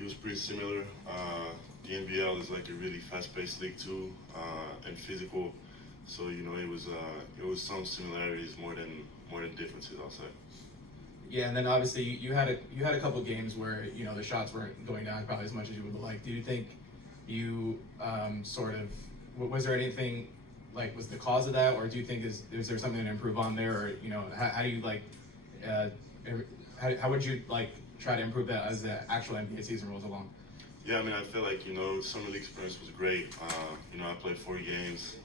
It was pretty similar. The NBL is like a really fast-paced league too, and physical. So it was some similarities more than differences, I'll say. Yeah, and then obviously you had a couple games where the shots weren't going down probably as much as you would like. Do you think you sort of was there anything like was the cause of that, or do you think is there something to improve on there, or how do you like uh, how would you like try to improve that as the actual NBA season rolls along? Yeah, I mean, I feel like summer league experience was great. I played 40 games.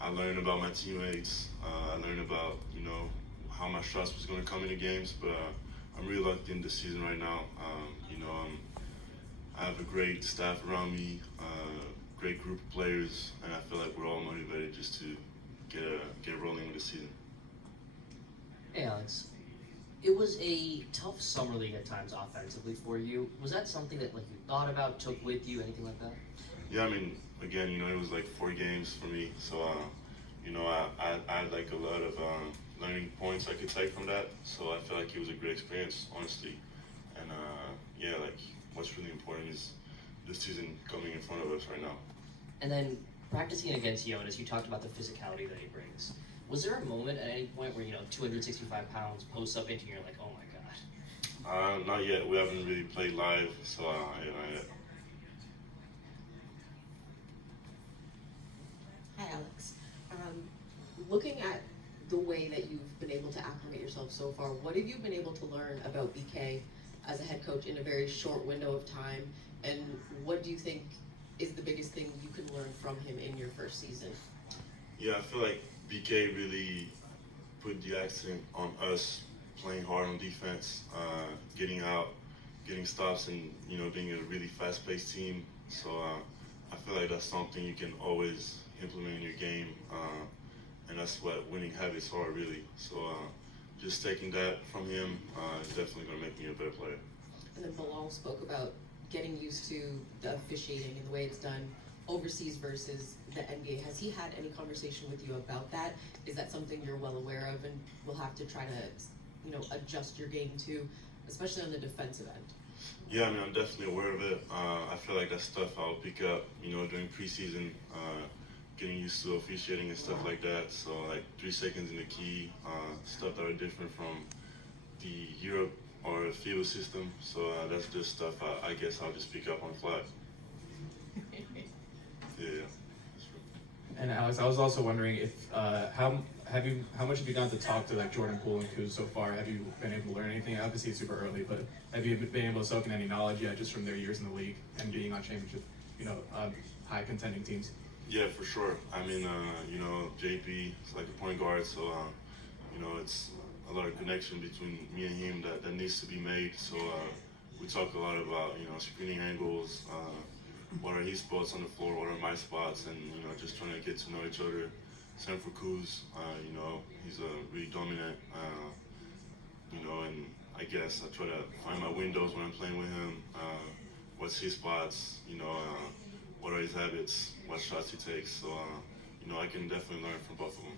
I learned about my teammates. I learned about how my shots was going to come into games. But I'm really locked in this season right now. I have a great staff around me, great group of players, and I feel like we're all motivated just to get rolling with the season. Hey Alex, it was a tough summer league at times offensively for you. Was that something that like you thought about, took with you, anything like that? Yeah, I mean, again, it was like 4 games for me, so I had like a lot of learning points I could take from that. So I feel like it was a great experience, honestly. And yeah, like what's really important is this season coming in front of us right now. And then practicing against Jonas, you talked about the physicality that he brings. Was there a moment at any point where 265 pounds posts up into you and you're like, oh my god? Not yet. We haven't really played live, so not yet. Hi, Alex. Looking at the way that you've been able to acclimate yourself so far, what have you been able to learn about BK as a head coach in a very short window of time? And what do you think is the biggest thing you can learn from him in your first season? Yeah, I feel like BK really put the accent on us playing hard on defense, getting out, getting stops, and being a really fast-paced team. So I feel like that's something you can always implement in your game, and that's what winning habits are really. So just taking that from him is definitely going to make me a better player. And then Bilal spoke about getting used to the officiating and the way it's done overseas versus the NBA. Has he had any conversation with you about that? Is that something you're well aware of and will have to try to adjust your game to, especially on the defensive end? Yeah, I mean, I'm definitely aware of it. I feel like that's stuff I'll pick up, during preseason, getting used to officiating and stuff like that. So, like 3 seconds in the key, stuff that are different from the Europe or FIBA system. So that's just stuff I guess I'll just pick up on the fly. Yeah, that's true. And Alex, I was also wondering if how much have you gotten to talk to like Jordan Poole and Kuz so far? Have you been able to learn anything? Obviously it's super early, but have you been able to soak in any knowledge yet just from their years in the league and being on championship, high contending teams? Yeah, for sure. I mean, JP is like a point guard, so it's a lot of connection between me and him that needs to be made. So we talk a lot about screening angles. What are his spots on the floor? What are my spots? And just trying to get to know each other. Same for Kuz. He's really dominant. And I guess I try to find my windows when I'm playing with him. What's his spots? What are his habits? What shots he takes? So I can definitely learn from both of them.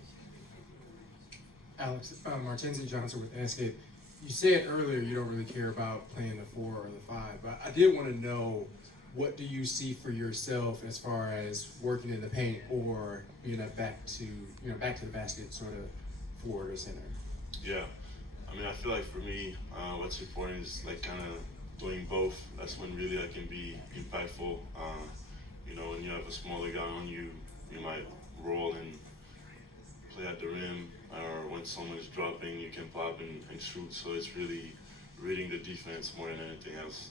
Alex, Martenzi Johnson with Anscape. You said earlier you don't really care about playing the 4 or the 5, but I did want to know, what do you see for yourself as far as working in the paint or being a back to the basket sort of forward or center? Yeah, I mean, I feel like for me, what's important is like kind of doing both. That's when really I can be impactful. When you have a smaller guy on you, you might roll and play at the rim, or when someone is dropping, you can pop and shoot. So it's really reading the defense more than anything else.